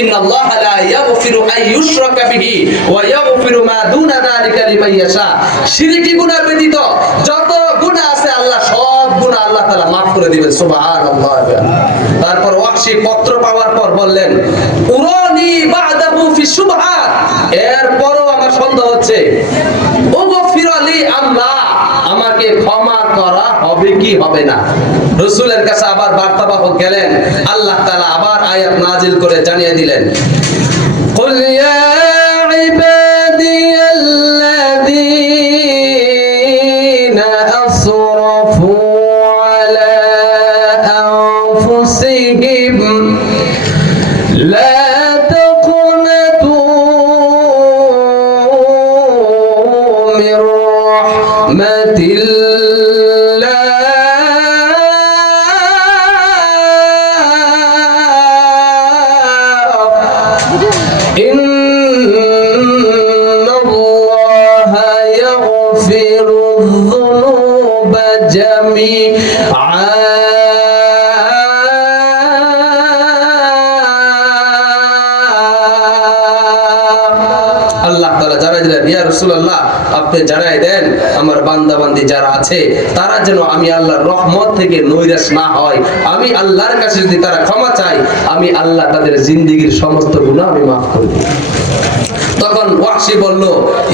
ইন্নাল্লাহা লা ইয়াগফিরু আন ইউশরাকা বিহি ওয়া ইয়াগফিরু মা দুনা যালিকা লিমান ইয়াশা। শিরকি গুনাহ ব্যতীত যত গুনাহ আছে আল্লাহ সব গুনাহ আল্লাহ তাআলা maaf করে দিবেন। সুবহানাল্লাহ। তারপর ওয়াহশী পত্র পাওয়ার পর বললেন, উরানি বা'দাহু ফি শুবহাত, এরপরও আমার সন্দেহ হচ্ছে, উগফির আলী আল্লাহ, আমাকে ক্ষমা করা হবে কি হবে না। রাসূলের কাছে আবার বার্তাবাহক গেলেন, আল্লাহ তাআলা আবার আয়াত নাজিল করে জানিয়ে দিলেন, কুল ইয়া ইবাদিয়াল্লাযীনা আসরাফু আলা আনফুসিহিম লা তাকুনাতু মির রাহমাতিল্লাহ ইন্নাল্লাহা ইয়াগফিরুয যুনুবা জামিআ। আল্লাহ তাআলা জানাই দিলেন, ইয়া রাসূলুল্লাহ, আপনি জানাই দেন আমার বান্দা বান্দি যারা আছে তারা যেন আমি আল্লাহর রহমত থেকে নৈরাশ না হয়। আমি আল্লাহর কাছে যদি তারা ক্ষমা চায়, আমি আল্লাহ তাদের জিন্দেগীর সমস্ত গুনাহ আমি maaf করে দিই। তখন ওয়াহশী বলল,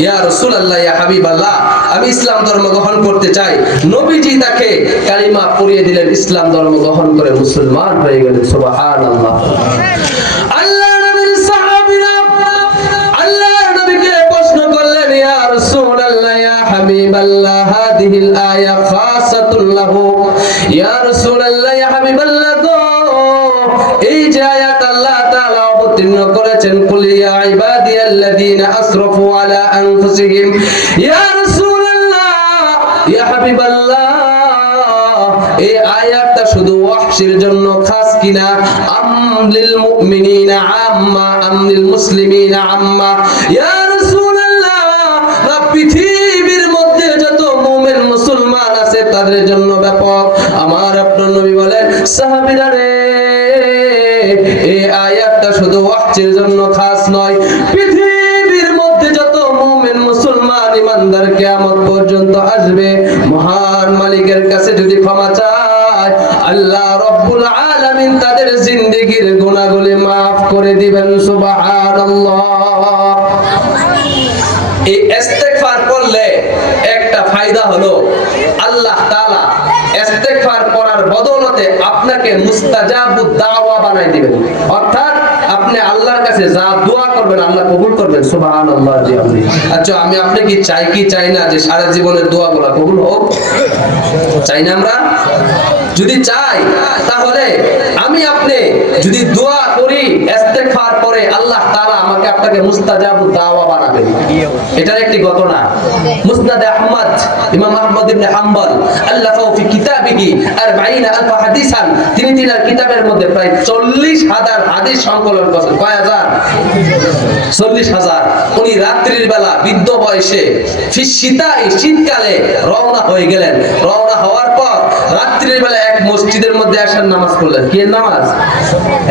ইয়া রাসূলুল্লাহ, ইয়া হাবিবাল্লাহ, আমি ইসলাম ধর্ম গ্রহণ করতে চাই। নবীজি তাকে কালিমা পড়িয়ে দিলেন, ইসলাম ধর্ম গ্রহণ করে মুসলমান হয়ে গেলেন। সুবহানাল্লাহ। আল্লাহর নবীর সাহাবীরা আল্লাহর নবীকে প্রশ্ন করলেন, ইয়া রাসূলুল্লাহ, ইয়া হাবিবাল্লাহ, হাদিহিল আয়া খাসাতুল লাহু। ইয়া রাসূলুল্লাহ, ইয়া হাবিবাল্লাহ, এই যে আয়াত আল্লাহ তাআলা অবতীর্ণ করেছেন, কুল ইয়া ইবাদিয়াল্লাযীনা আসরাফু আলা আনফুসিহিম, ইয়া রাসূলুল্লাহ, ইয়া হাবিবাল্লাহ, এই আয়াতটা শুধু ওয়াহশীর জন্য খাস কিনা? লিল মুমিনিনা আম্মা, লিল মুসলিমিনা আম্মা। ইয়া রাসূলুল্লাহ, পৃথিবীর মধ্যে যত মুমিন মুসলমান আছে তাদের জন্য ব্যাপক। আমার আপনার নবী বলেন, সাহাবীরা রে, এই আয়াতটা শুধু ওয়াহশীর জন্য খাস নয়, পৃথিবীর মধ্যে যত মুমিন মুসলমান ইমানদার কিয়ামত পর্যন্ত আসবে, মহান মালিকের কাছে যদি ক্ষমা চায়, আল্লাহ রাব্বুল আলামিন তাদের জিন্দেগীর গুনাহগুলি maaf করে দিবেন। সুবহানাল্লাহ। এই ইস্তেগফার করলে একটা ফায়দা হলো, আল্লাহ তাআলা ইস্তেগফার করার বদৌলতে আপনাকে মুস্তাজাবুদ দাওয়া বানাই দিবেন। অর্থাৎ আপনি আল্লাহর কাছে যা দোয়া করবেন আল্লাহ কবুল করবেন। সুবহানাল্লাহ। আচ্ছা, আমি আপনি কি চাই না যে সারা জীবনের দোয়াগুলো কবুল হোক? চাই না আমরা? যদি চাই তাহলে আমি আপনি যদি দোয়া করি, ইস্তেগফার করে, আল্লাহ তাআলা আমাকে আপনাকে মুস্তাজাবুদ দাওয়া বানাবেন। এটার একটি ঘটনা মুসনাদ আহমদ, ইমাম আহমদ ইবনে হাম্বল আল্লাহু ফি কিতাবিহি 40000 হাদিসান, তিনি তিনার কিতাবের মধ্যে প্রায় 40000 হাদিস সংকলন করেছেন। কয় হাজার? 40000। উনি রাত্রির বেলা বৃদ্ধ বয়সে শীতকালে রওনা হয়ে গেলেন। রওনা হওয়ার পর রাত্রির বেলা এক মসজিদের মধ্যে এশার নামাজ পড়লেন। কি নামাজ?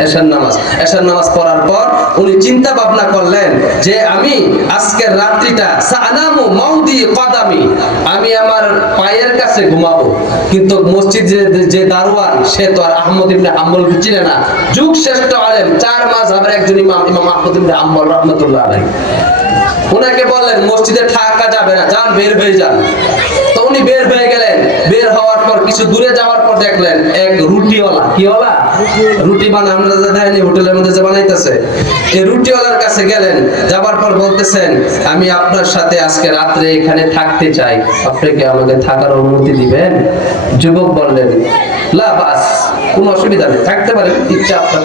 এশার নামাজ। এশার নামাজ পড়ার পর উনি চিন্তা ভাবনা করলেন যে আমি আজকের রাত্রিটা সানামু মাউদি কদামি, আমি আমার পায়ের কাছে ঘুমাবো। কিন্তু মসজিদ যে দারোয়ান, সে তো আর আহমদ ইবনে হাম্বল চিনে না, যুগ শ্রেষ্ঠ আলেম, 4 মাযহাবের একজন ইমাম, ইমাম আহমদ ইবনে হাম্বল রাহমাতুল্লাহ আলাইহি। উনাকে বললেন মসজিদে থাকা যাবে না, যান বের হয়ে যান। তো উনি বের হয়ে গেলেন। বের হওয়ার পর কিছু দূরে যাওয়ার পর দেখলেন এক রুটিওয়ালা, কিওয়ালা? রুটি বানায়, আমরা জানি হোটেলের মধ্যে যে বানাইতেছে, এই রুটিওয়ালার কাছে গেলেন। যাবার পর বলতেছেন, আমি আপনার সাথে আজকে রাত্রে এখানে থাকতে চাই, আপনি কি আমাকে থাকার অনুমতি দিবেন? যুবক বললেন, লা বাস, কোনো অসুবিধা নেই, থাকতে পারেন, ইচ্ছা আপনার।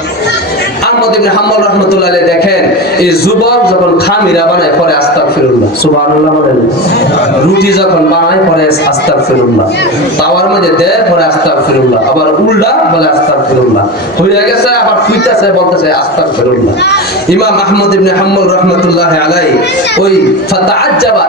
আহমদ ইবনে হাম্বল রাহমাতুল্লাহ আলাইহি দেখেন, এই যুবক যখন খামিরা বানায় পরে আস্তাগফিরুল্লাহ, সুবহানাল্লাহ বলেন। রুটি যখন বানায় পরে আস্তাগফিরুল্লাহ, তাওয়ার মধ্যে দেয় পরে আস্তাগফিরুল্লাহ, আবার উল্টা বলে আস্তাগফিরুল্লাহ, হয়ে গেছে আবার ফুইতাছে বলতেছে আস্তাগফিরুল্লাহ। ইমাম আহমদ ইবনে হাম্বল রাহমাতুল্লাহ আলাইহি ওই ফাতাআজ্জাবা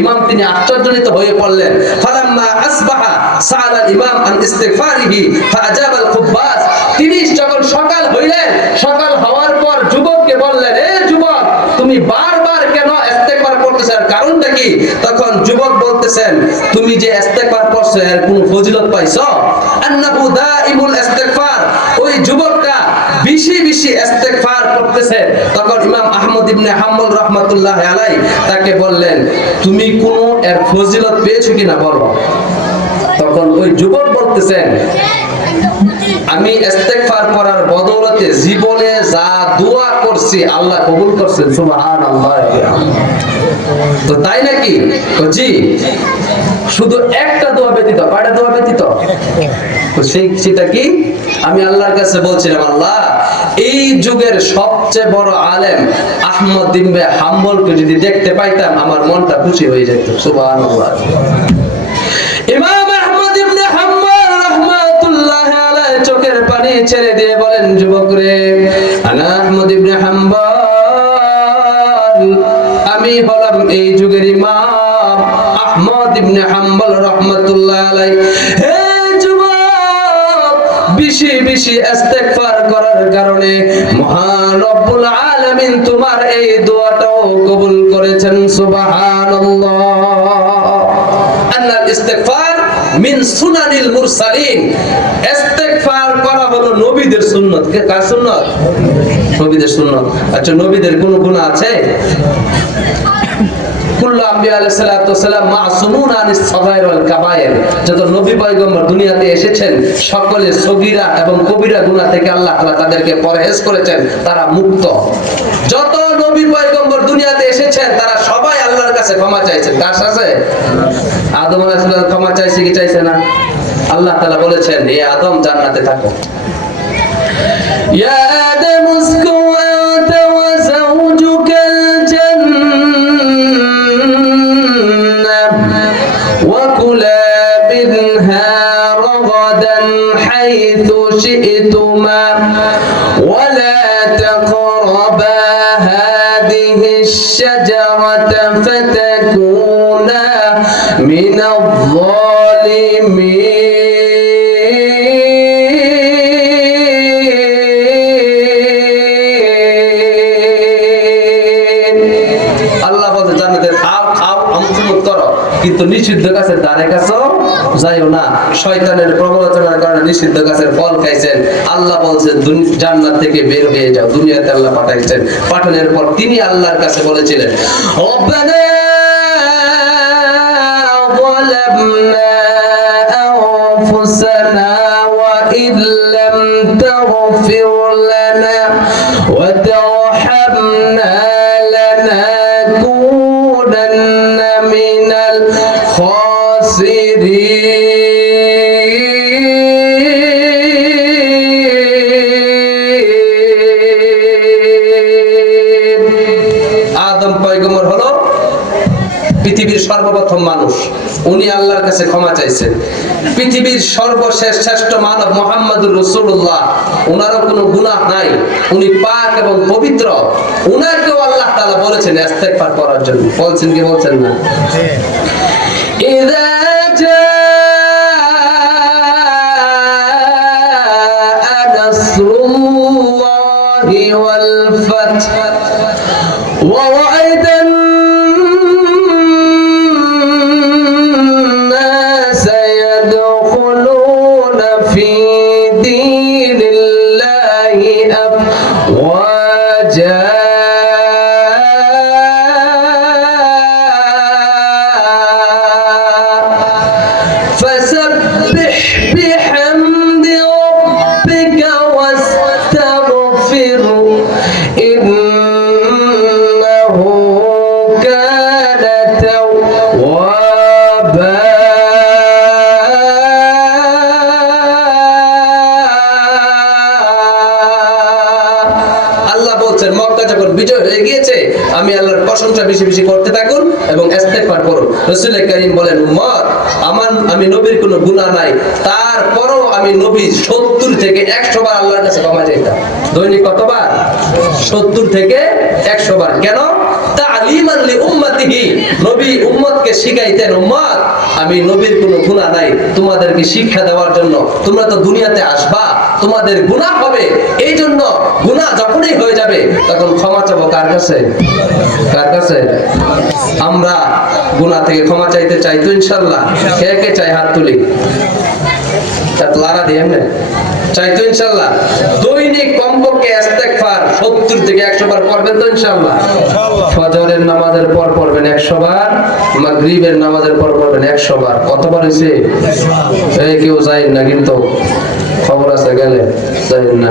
ইমাম তিনি আশ্চর্যজনিত হয়ে পড়লেন। ফালাম্মা আসবাহা সাআলা ইমাম আন ইস্তিগফারিহি ফাআজাবা আল খুব্বাস, তিনি যখন সকাল হইলেন, সকাল হওয়ার পর যুবককে বললেন, এ যুবক, তুমি বারবার কেন ইস্তেগফার করতেছেন, কারণটা কি? তখন যুবক বলতেছেন, তুমি যে ইস্তেগফার করছো এর কোনো ফজিলত পাইছো? আন্নাহু দাইমুল ইস্তেগফার, ওই যুবকটা বেশি বেশি ইস্তেগফার করতেছে। তখন ইমাম আহমদ ইবনে হাম্বল রাহমাতুল্লাহ আলাইহি তাকে বললেন, তুমি কোন এর ফজিলত পেয়েছো কিনা বলো। তখন ওই যুবক বলতেছেন, আমি ইস্তেগফার করার বদৌলতে জীবনে যা দোয়া করছি আল্লাহ কবুল করছেন। সুবহানাল্লাহ। তো তাই নাকি? জি, শুধু একটা দোয়া ব্যতীত, কয়টা দোয়া ব্যতীত? সেটা কি? আমি আল্লাহর কাছে বলছিলাম, আল্লাহ, এই যুগের সবচেয়ে বড় আলেম আহমদ ইবনে হাম্বলকে যদি দেখতে পাইতাম আমার মনটা খুশি হয়ে যেত। সুবহানাল্লাহ। ইমাম আহমদ ইবনে হাম্বল রাহমাতুল্লাহ আলাইহি চোখের পানি ছেড়ে দিয়ে বলেন, যুবক রে, আনা আহমদ ইবনে হাম্বল, আমি হলাম এই যুগের ইমাম আহমদ ইবনে হাম্বল রাহমাতুল্লাহ আলাইহি। হে যুবক, বেশি বেশি ইস্তেগফার করার কারণে মহান রব্বুল আলামিন তোমার এই দোয়াটাও কবুল করেছেন। সুবহানাল্লাহ। আন্নাল ইস্তেগফার মিন সুনানিল মুরসালিন, ইস্তেগফার করা হলো নবীদের সুন্নাত। কার সুন্নাত? নবীদের সুন্নাত। আচ্ছা, নবীদের কোন গুনাহ আছে? কুল্লু আম্বিয়া আলাইহিস সালাতু ওয়াস সালাম মাসুমুন আনিস সাগাইর ওয়াল কাবায়ের। যত নবী পয়গম্বর দুনিয়াতে এসেছেন সকলে সগীরা এবং কবিরা গুনাহ থেকে আল্লাহ তাআলা তাদেরকে পরহেজ করেছেন, তারা মুক্ত। যত নবী পয়গম্বর দুনিয়াতে এসেছেন তারা সবাই আল্লাহর কাছে ক্ষমা চাইছেন। কার কাছে? আদম আলাইহিস সালাম ক্ষমা চাইছে কি চাইছে না? আল্লাহ তাআলা বলেছেন, হে আদম জান্নাতে থাকো। ইয়া আদম উসকুন আনতা ওয়া যাওজুকাল জান্নাহ ওয়া কুলা মিনহা রাগাদান হাইথু শি'তুমা ওয়া লা তাকরাবা হাদিহিশ শাজারাতা ফাতাকুনা মিনাল যালিমিন। কিন্তু নিষিদ্ধ গাছের ধারে কাছেও যাইও না, শয়তানের প্রবঞ্চনার কারণে নিষিদ্ধ গাছের ফল খাইছেন। আল্লাহ বলছেন জান্নাত থেকে বের হয়ে যাও। দুনিয়াতে আল্লাহ পাঠাইছেন, পাঠানোর পর তিনি আল্লাহর কাছে বলেছিলেন, রব্বানা যালামনা আনফুসানা ওয়া ইল্লাম তাগফির লানা ওয়া তারহামনা লানাকুনান্না মিনাল খাসিরিন। আদম পয়গম্বর হলো পৃথিবীর সর্বপ্রথম মানুষ, উনি আল্লাহর কাছে ক্ষমা চাইছেন। পৃথিবীর সর্বশেষ শ্রেষ্ঠ মানব মুহাম্মদুর রাসূলুল্লাহ, উনারও কোনো গুনাহ নাই, উনি পাক এবং পবিত্র। উনাকেও আল্লাহ তাআলা বলেছেন ইস্তেগফার করার জন্য। বলছেন কি বলছেন না? ইযা জাআ নাসরুল্লাহি ওয়াল ফাth ওয়া রাআইতান নাসা ইয়াদখুলুনা ফি দীনিল্লাহি আফওয়াজা فسبح بحمد ربك واستغفره إنه كان توابا। আল্লাহ বলছেন, মক্কা যখন বিজয় হয়ে গিয়েছে আমি আল্লাহর প্রশংসা বেশি বেশি করতে থাকুন এবং ইস্তেগফার করুন। রাসূল কারীম বলেন, উম্মত, আমি নবীর কোনো গুনাহ নাই, তারপরও আমি নবী 70 থেকে 100 বার আল্লাহর কাছে ক্ষমা চাইতাম। দৈনিক কতবার? 70 থেকে 100 বার। কেন? তা'লিমান লি উম্মতিহি, নবী উম্মতকে শিখাইতেন, উম্মত, আমি নবীর কোনো গুনাহ নাই, তোমাদেরকে শিক্ষা দেওয়ার জন্য। তোমরা তো দুনিয়াতে আসবা, তোমাদের গুনাহ হবে। এই জন্য গুনাহ যখনই হয়ে যাবে তখন ক্ষমা চাবো কার কাছে? কার কাছে? আমরা গুনাহ থেকে ক্ষমা চাইতে চাই তো ইনশাআল্লাহ? কে কে চাই হাত তুলি? লারা দিয়ে এমনি চাই তো ইনশাআল্লাহ? দৈনিক কমপক্ষে ইস্তেগফার 70 থেকে 100 বার পড়বেন তো ইনশাআল্লাহ? ফজরের নামাজের পর পড়বেন 100 বার, মাগরিবের নামাজের পর পড়বেন 100 বার। কতবার হইছে? এই কেউ যায় না কিন্তু খবর আছে গেলে যায় না।